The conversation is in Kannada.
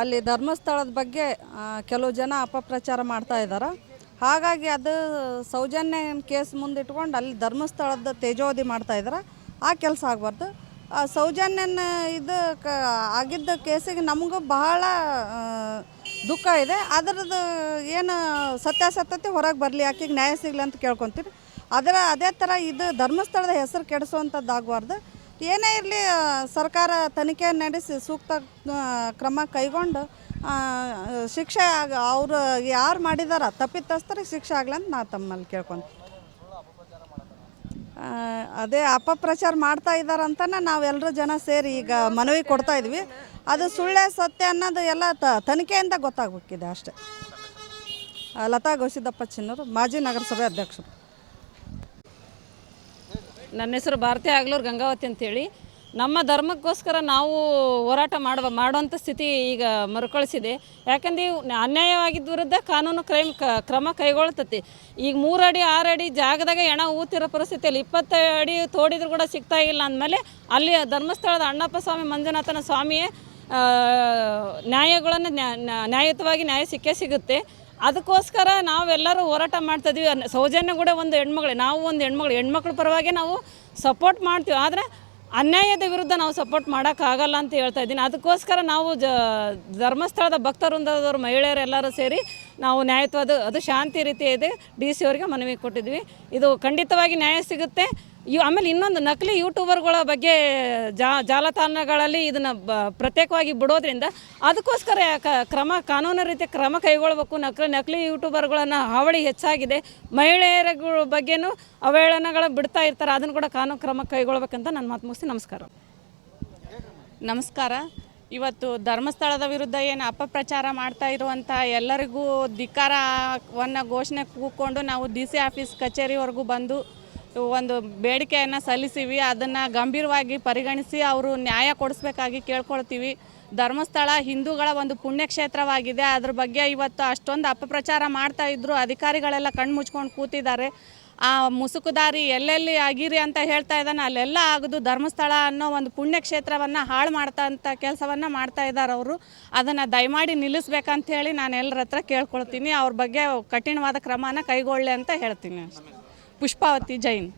ಅಲ್ಲಿ ಧರ್ಮಸ್ಥಳದ ಬಗ್ಗೆ ಕೆಲವು ಜನ ಅಪಪ್ರಚಾರ ಮಾಡ್ತಾ ಇದ್ದಾರೆ ಹಾಗಾಗಿ ಅದು ಸೌಜನ್ಯ ಕೇಸ್ ಮುಂದಿಟ್ಕೊಂಡು ಅಲ್ಲಿ ಧರ್ಮಸ್ಥಳದ ತೇಜೋದಿ ಮಾಡ್ತಾ ಇದ್ದಾರೆ ಆ ಕೆಲಸ ಆಗಬಾರ್ದು. ಸೌಜನ್ಯನ ಇದು ಆಗಿದ್ದ ಕೇಸಿಗೆ ನಮಗೂ ಬಹಳ ದುಃಖ ಇದೆ. ಅದರದ್ದು ಏನು ಸತ್ಯಾಸತ್ಯತೆ ಹೊರಗೆ ಬರಲಿ ಆಕೆಗೆ ನ್ಯಾಯ ಸಿಗಲಿ ಅಂತ ಕೇಳ್ಕೊತೀವಿ. ಅದರ, ಅದೇ ಥರ ಇದು ಧರ್ಮಸ್ಥಳದ ಹೆಸರು ಕೆಡಿಸುವಂಥದ್ದು ಆಗಬಾರ್ದು ಏನೇ ಇರಲಿ ಸರ್ಕಾರ ತನಿಖೆ ನಡೆಸಿ ಸೂಕ್ತ ಕ್ರಮ ಕೈಗೊಂಡು ಶಿಕ್ಷೆ ಆಗ, ಅವರು ಯಾರು ಮಾಡಿದಾರ, ತಪ್ಪಿತಸ್ಥರಿಗೆ ಶಿಕ್ಷೆ ಆಗ್ಲಂತ ನಾ ತಮ್ಮಲ್ಲಿ ಕೇಳ್ಕೊಂತೀನಿ ಅದೇ ಅಪಪ್ರಚಾರ ಮಾಡ್ತಾ ಇದ್ದಾರಂತನ ನಾವೆಲ್ಲರೂ ಜನ ಸೇರಿ ಈಗ ಮನವಿ ಕೊಡ್ತಾ ಇದ್ವಿ. ಅದು ಸುಳ್ಳೆ ಸತ್ಯ ಅನ್ನೋದು ಎಲ್ಲ ತ, ತನಿಖೆಯಿಂದ ಗೊತ್ತಾಗಬೇಕಿದೆ ಅಷ್ಟೇ. ಲತಾ ಗೌಸಿದ್ದಪ್ಪ ಚಿನ್ನೂರು, ಮಾಜಿ ನಗರಸಭೆ ಅಧ್ಯಕ್ಷರು. ನನ್ನ ಹೆಸರು ಭಾರತಿ ಆಗ್ಲೂರು ಗಂಗಾವತಿ ಅಂತೇಳಿ. ನಮ್ಮ ಧರ್ಮಕ್ಕೋಸ್ಕರ ನಾವು ಹೋರಾಟ ಮಾಡುವ ಮಾಡುವಂಥ ಸ್ಥಿತಿ ಈಗ ಮರುಕಳಿಸಿದೆ. ಯಾಕಂದ್ರೆ ಅನ್ಯಾಯವಾಗಿದ್ದ ವಿರುದ್ಧ ಕಾನೂನು ಕ್ರೈಮ್ ಕ್ರಮ ಕೈಗೊಳ್ತತಿ. ಈಗ ಮೂರು ಅಡಿ ಆರು ಅಡಿ ಜಾಗದಾಗ ಹೆಣ ಊತಿರೋ ಪರಿಸ್ಥಿತಿಯಲ್ಲಿ ಇಪ್ಪತ್ತು ಅಡಿ ತೋಡಿದ್ರು ಕೂಡ ಸಿಗ್ತಾ ಇಲ್ಲ ಅಂದಮೇಲೆ ಅಲ್ಲಿ ಧರ್ಮಸ್ಥಳದ ಅಣ್ಣಪ್ಪ ಸ್ವಾಮಿ ಮಂಜುನಾಥನ ಸ್ವಾಮಿಯೇ ನ್ಯಾಯಗಳನ್ನು ನ್ಯಾ- ನ್ಯಾ- ನ್ಯಾಯಯುತವಾಗಿ ನ್ಯಾಯ ಸಿಕ್ಕೇ ಸಿಗುತ್ತೆ. ಅದಕ್ಕೋಸ್ಕರ ನಾವೆಲ್ಲರೂ ಹೋರಾಟ ಮಾಡ್ತಾ ಇದೀವಿ. ಸೌಜನ್ಯ ಕೂಡ ಒಂದು ಹೆಣ್ಮಗಳೇ ನಾವು ಒಂದು ಹೆಣ್ಮಗಳು ಹೆಣ್ಮಕ್ಳ ಪರವಾಗಿ ನಾವು ಸಪೋರ್ಟ್ ಮಾಡ್ತೀವಿ. ಆದರೆ ಅನ್ಯಾಯದ ವಿರುದ್ಧ ನಾವು ಸಪೋರ್ಟ್ ಮಾಡೋಕ್ಕಾಗಲ್ಲ ಅಂತ ಹೇಳ್ತಾ ಇದ್ದೀನಿ. ಅದಕ್ಕೋಸ್ಕರ ನಾವು ಜ ಧರ್ಮಸ್ಥಳದ ಭಕ್ತವೃಂದದವರು ಮಹಿಳೆಯರು ಎಲ್ಲರೂ ಸೇರಿ ನಾವು ನ್ಯಾಯತ್ವದ ಅದು ಶಾಂತಿ ರೀತಿ ಇದೆ. ಡಿ ಸಿ ಅವರಿಗೆ ಮನವಿ ಕೊಟ್ಟಿದ್ವಿ. ಇದು ಖಂಡಿತವಾಗಿ ನ್ಯಾಯ ಸಿಗುತ್ತೆ. ಇವು ಆಮೇಲೆ ಇನ್ನೊಂದು ನಕಲಿ ಯೂಟ್ಯೂಬರ್ಗಳ ಬಗ್ಗೆ ಜಾ ಜಾಲತಾಣಗಳಲ್ಲಿ ಇದನ್ನು ಬ ಪ್ರತ್ಯೇಕವಾಗಿ ಬಿಡೋದ್ರಿಂದ ಅದಕ್ಕೋಸ್ಕರ ಕ್ರಮ, ಕಾನೂನು ರೀತಿ ಕ್ರಮ ಕೈಗೊಳ್ಳಬೇಕು ನಕಲಿ ನಕಲಿ ಯೂಟ್ಯೂಬರ್ಗಳನ್ನು ಹಾವಳಿ ಹೆಚ್ಚಾಗಿದೆ. ಮಹಿಳೆಯರ ಬಗ್ಗೆನೂ ಅವಹೇಳನಗಳು ಬಿಡ್ತಾ ಇರ್ತಾರೆ. ಅದನ್ನು ಕೂಡ ಕಾನೂನು ಕ್ರಮ ಕೈಗೊಳ್ಬೇಕಂತ ನನ್ನ ಮಾತು ಮುಗಿಸಿ ನಮಸ್ಕಾರ. ನಮಸ್ಕಾರ. ಇವತ್ತು ಧರ್ಮಸ್ಥಳದ ವಿರುದ್ಧ ಏನು ಅಪಪ್ರಚಾರ ಮಾಡ್ತಾ ಇರುವಂಥ ಎಲ್ಲರಿಗೂ ಧಿಕ್ಕಾರವನ್ನು ಘೋಷಣೆ ಕೂಕೊಂಡು ನಾವು ಡಿ ಸಿ ಆಫೀಸ್ ಕಚೇರಿವರೆಗೂ ಬಂದು ಒಂದು ಬೇಡಿಕೆಯನ್ನು ಸಲ್ಲಿಸಿವಿ. ಅದನ್ನು ಗಂಭೀರವಾಗಿ ಪರಿಗಣಿಸಿ ಅವರು ನ್ಯಾಯ ಕೊಡಿಸ್ಬೇಕಾಗಿ ಕೇಳ್ಕೊಳ್ತೀವಿ. ಧರ್ಮಸ್ಥಳ ಹಿಂದೂಗಳ ಒಂದು ಪುಣ್ಯಕ್ಷೇತ್ರವಾಗಿದೆ. ಅದ್ರ ಬಗ್ಗೆ ಇವತ್ತು ಅಷ್ಟೊಂದು ಅಪಪ್ರಚಾರ ಮಾಡ್ತಾ ಇದ್ರು. ಅಧಿಕಾರಿಗಳೆಲ್ಲ ಕಣ್ಣು ಮುಚ್ಕೊಂಡು ಕೂತಿದ್ದಾರೆ. ಆ ಮುಸುಕುದಾರಿ ಎಲ್ಲೆಲ್ಲಿ ಆಗಿರಿ ಅಂತ ಹೇಳ್ತಾ ಇದ್ದಾನೆ, ಅಲ್ಲೆಲ್ಲ ಆಗೋದು. ಧರ್ಮಸ್ಥಳ ಅನ್ನೋ ಒಂದು ಪುಣ್ಯಕ್ಷೇತ್ರವನ್ನು ಹಾಳು ಮಾಡ್ತಾ ಅಂತ ಕೆಲಸವನ್ನು ಮಾಡ್ತಾ ಇದ್ದಾರೆ ಅವರು. ಅದನ್ನು ದಯಮಾಡಿ ನಿಲ್ಲಿಸ್ಬೇಕಂತ ಹೇಳಿ ನಾನು ಎಲ್ಲರ ಹತ್ರ ಕೇಳ್ಕೊಳ್ತೀನಿ. ಅವ್ರ ಬಗ್ಗೆ ಕಠಿಣವಾದ ಕ್ರಮನ ಕೈಗೊಳ್ಳಿ ಅಂತ ಹೇಳ್ತೀನಿ. ಪುಷ್ಪಾವತಿ, ಜೈನ್.